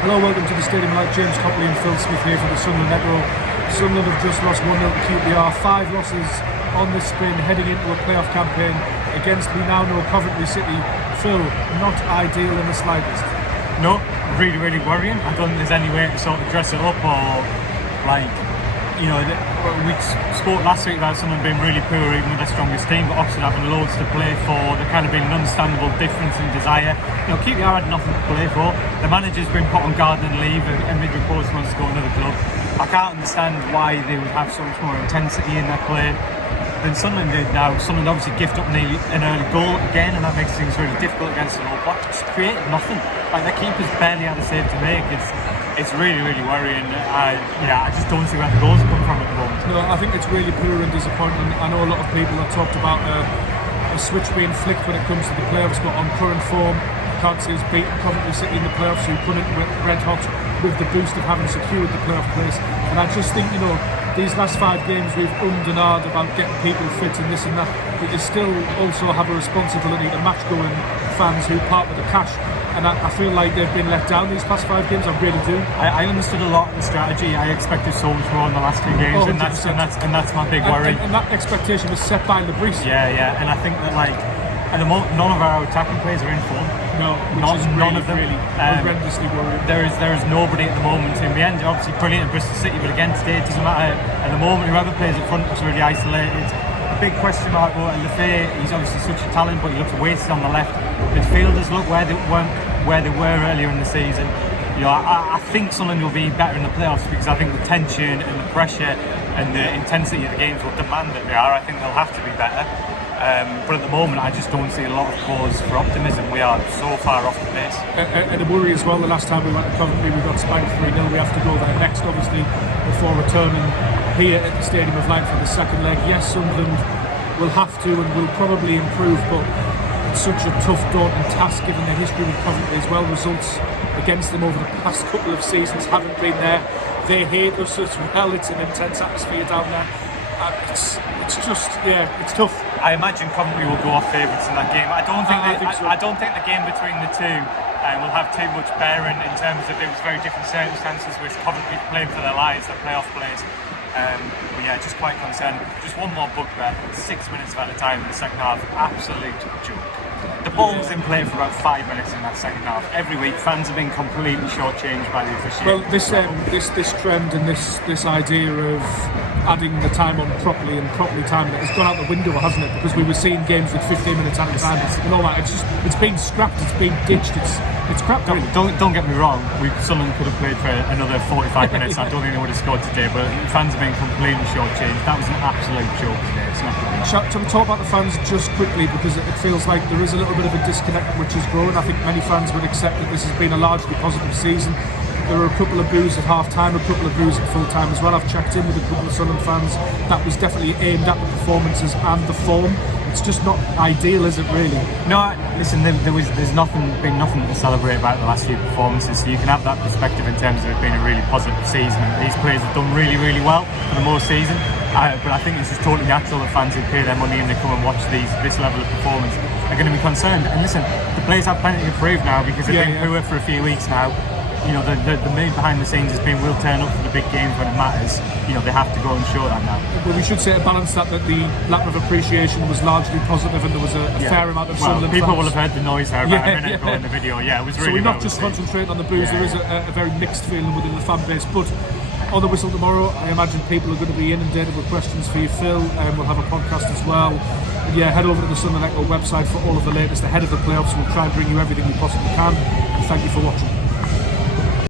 Hello, welcome to the stadium. Like James Copley and Phil Smith here for the Sunderland Echo. Sunderland have just lost 1-0 to QPR, 5 losses on the spin, heading into a playoff campaign against, we now know, Coventry City. Phil, not ideal in the slightest. No, really, really worrying. I don't think there's any way to sort of dress it up or, we spoke last week about Sunderland being really poor even with their strongest team, but Oxford having loads to play for. There kind of been an understandable difference in desire. QPR had nothing to play for. The manager's been put on gardening leave and mid-reports wants to go to another club. I can't understand why they would have so much more intensity in their play than Sunderland did. Now, Sunderland obviously gift up an early goal again, and that makes things really difficult against the low block. Just created nothing. Like, their keeper's barely had a save to make. It's really, really worrying. I just don't see where the goals come from at the moment. No, I think it's really poor and disappointing. I know a lot of people have talked about a switch being flicked when it comes to the playoffs, but on current form, I can't see us beating Coventry City in the playoffs, who put it red hot with the boost of having secured the playoff place. And I just think, these last 5 games we've ummed and ahed about getting people fit and this and that, but you still also have a responsibility to match going fans who part with the cash. And I feel like they've been let down these past 5 games. I really do. I understood a lot of the strategy. I expected so much more in the last 2 games, and that's my big worry. And that expectation was set by Lebris. Yeah, and I think that at the moment none of our attacking players are in form. No, none of them. Really horrendously worrying. There is nobody at the moment. In the end, obviously brilliant at Bristol City, but again today it doesn't matter. At the moment, whoever plays up front is really isolated. Big question mark about Lefay. He's obviously such a talent, but he looks wasted on the left. Midfielders look where they were earlier in the season. I think Sunderland will be better in the playoffs because I think the tension and the pressure and the intensity of the games will demand that they are. I think they'll have to be better. But at the moment, I just don't see a lot of cause for optimism. We are so far off the pace. And a worry as well. The last time we went to Coventry, we got spanked 3-0. We have to go there next, obviously, before returning here at the Stadium of Light for the second leg. Yes, Sunderland will have to and will probably improve, but it's such a tough, daunting task given the history with Coventry as well. Results against them over the past couple of seasons haven't been there. They hate us as well. It's an intense atmosphere down there. It's tough. I imagine Coventry will go off favourites in that game. I don't think the game between the two will have too much bearing in terms of it was very different circumstances with Coventry playing for their lives, their playoff players. But yeah, just quite concerned. Just one more bugbear. 6 minutes at a time in the second half. Absolute joke. The ball was in play for about 5 minutes in that second half. Every week, fans have been completely shortchanged by the officiating. Well, this trend and this idea of adding the time on properly and properly timing it has gone out the window, hasn't it? Because we were seeing games with 15 minutes at a time and all that. It's been scrapped. It's been ditched. It's crap. Don't get me wrong. Sunderland could have played for another 45 minutes. I don't think they would have scored today. But fans have been completely shortchanged. That was an absolute joke today. It's not good. Shall we talk about the fans just quickly, because it feels like there is a little bit of a disconnect which is growing. I think many fans would accept that this has been a largely positive season. There were a couple of boos at half-time, a couple of boos at full-time as well. I've checked in with a couple of Sunderland fans. That was definitely aimed at the performances and the form. It's just not ideal, is it really? No, listen, there's been nothing to celebrate about the last few performances, so you can have that perspective in terms of it being a really positive season. These players have done really, really well for the most season, but I think this is totally natural that fans who pay their money and they come and watch this level of performance are going to be concerned. And listen, the players have plenty to prove now because they've been poor for a few weeks now. The mood behind the scenes has been we'll turn up for the big games when it matters. They have to go and show that now. Well, we should say to balance that the lack of appreciation was largely positive and there was a fair amount of Sunderland people fans. will have heard the noise there about a minute ago in the video. Yeah, it was really so we're not just concentrating on the boos. There is a very mixed feeling within the fan base. But on the whistle tomorrow, I imagine people are going to be inundated with questions for you, Phil, and we'll have a podcast as well. And head over to the Sunderland Echo website for all of the latest ahead of the playoffs. We'll try and bring you everything we possibly can. And thank you for watching.